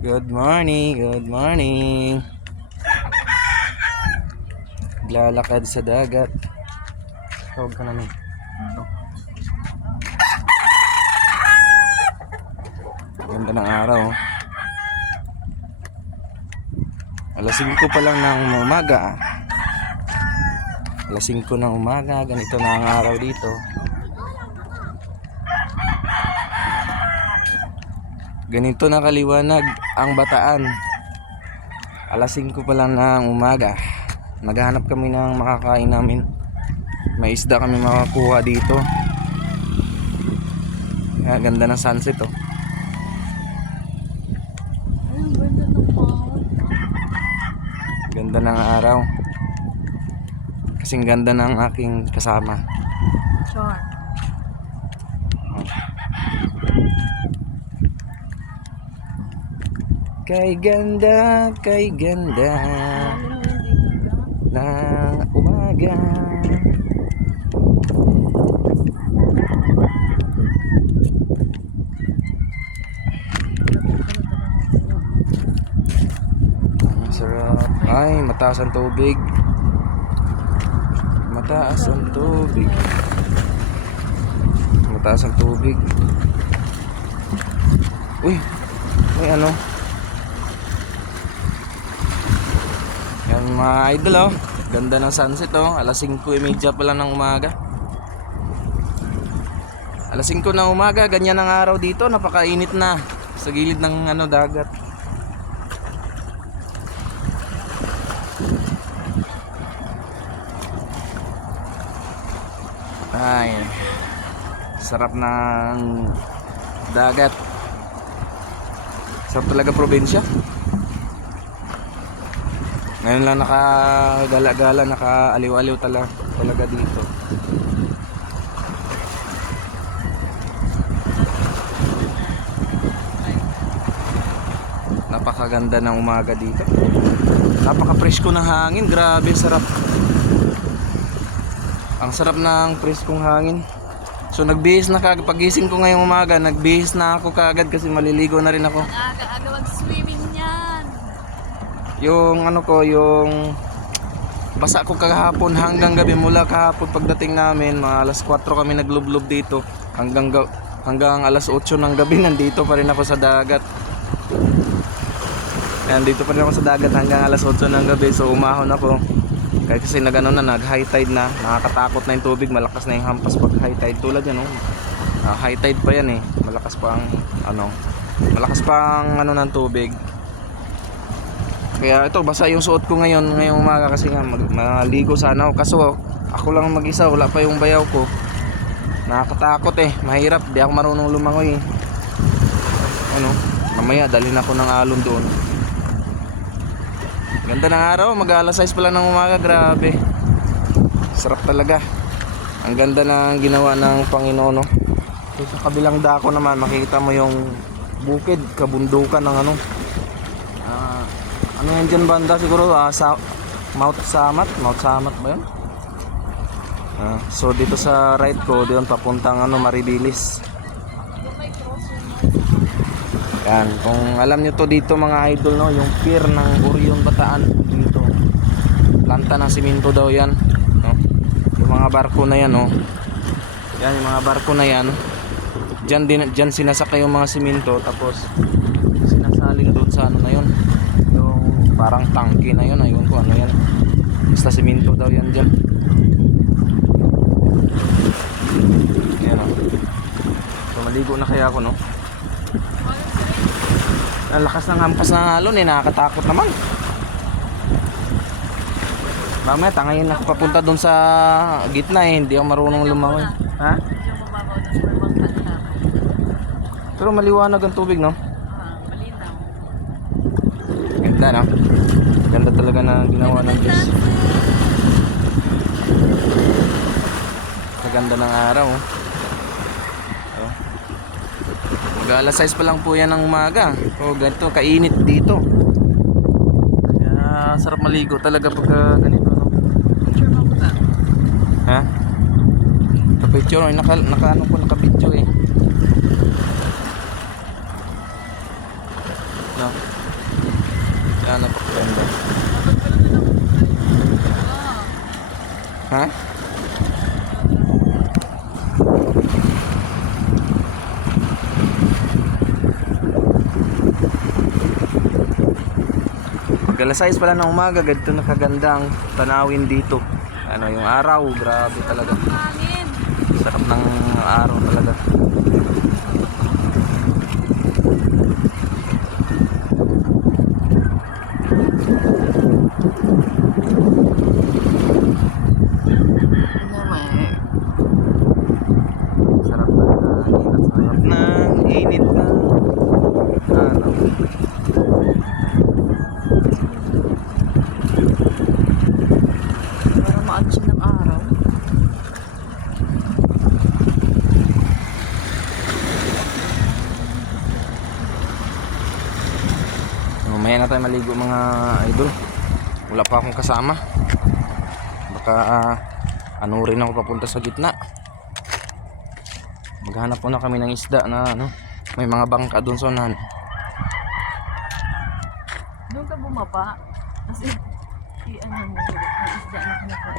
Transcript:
Good morning, good morning. Lalakad sa dagat. Tawag ka namin. Ganda ng araw. Alas 5 pa lang ng umaga. Alas 5 ng umaga, ganito na ang araw dito. Ganito na kaliwanag ang Bataan. Alas 5 pa lang ng umaga. Naghahanap kami ng makakain namin. May isda kami makakuha dito. Ganda ng sunset oh. Ganda ng araw. Kasing ganda ng aking kasama. Sure. Kay ganda ng umaga. Ang sarap. Ay, mataas ang tubig. Mataas ang tubig. Mataas ang tubig. Uy, may ano? Yan mga idol oh. Ganda ng sunset oh. Alas 5:30 pa lang ng umaga. Alas 5 ng umaga, ganyan ang araw dito. Napakainit na sa gilid ng dagat. Ay, sarap ng dagat. Sarap talaga probinsya. Ngayon lang nakagala-gala, nakaaliw-aliw talaga dito. Napakaganda ng umaga dito. Napaka-presko ng hangin, grabe sarap. Ang sarap ng preskong hangin. So nagbihis na kagad pagising ko ngayong umaga, nagbihis na ako kagad kasi maliligo na rin ako. Aga-aga mag-swimming yan. Yung yung basa ko kahapon hanggang gabi, mula kahapon pagdating namin, mga alas 4 kami naglublob dito hanggang alas 8 ng gabi nandito pa rin ako sa dagat. Nandito pa rin ako sa dagat hanggang alas 8 ng gabi, so umahon ako. Kasi nag high tide na, nakakatakot na yung tubig, malakas na yung hampas pag high tide tulad yan high tide pa yan eh, malakas pa ang ng tubig. Kaya ito, basa yung suot ko ngayong umaga kasi nga maligo sana ako. Kaso ako lang mag-isa, wala pa yung bayaw ko. Nakakatakot eh, mahirap, di ako marunong lumangoy eh. Mamaya dalhin ako ng alon doon. Ganda ng araw, mag-alas 6 pa lang ng umaga, grabe. Sarap talaga. Ang ganda ng ginawa ng Panginoon no? So, sa kabilang dako naman makikita mo yung bukid, kabundukan ng ano yan dyan banda siguro, Mount Samat ba yun? So dito sa right ko, doon papuntang Maribilis. Yan, kung alam nyo to dito mga idol no, yung pier ng Orion Bataan dito. Planta ng simento daw yan no? Yung mga barko na yan no. Yan yung mga barko na yan. Diyan sinasakay yung mga simento, tapos sinasalin doon sa na yun, parang tangke na yun, ayun ko ano yan, basta simento daw yan dyan. Ayan o. So maligo na kaya ako no. Ang lakas ng hampas ng alon eh, nakakatakot naman. Mamaya tangayin ako papunta doon sa gitna eh, hindi ako marunong lumangoy. Ha? Pero maliwanag ang tubig no. Malinaw. Ganda no. Ganda talaga na ginawa ng Diyos. Kaganda ng araw Mag-alas 6 pa lang po yan ng umaga. Ganito kainit dito. Kaya sarap maligo talaga pag ganito no? Picture mo ba? Ha? Ka-picture naka-video eh. No? Yan, napakaganda. Ha? Pag alas 6 pala ng umaga, ganito nakaganda ang tanawin dito. Ano, yung araw, grabe talaga. Hangin. Sarap ng araw talaga. Naman. Sarap na init na. Ano? Para ma-achieve ng araw. Mamaya na tayo maligo mga idol. Wala pa akong kasama. Baka ano rin ako papunta sa gitna. Maghanap muna kami ng isda na ano, may mga bangka doon sa unahan. Doon ka bumaba. Kasi, ano mo, ang isda na kinakain.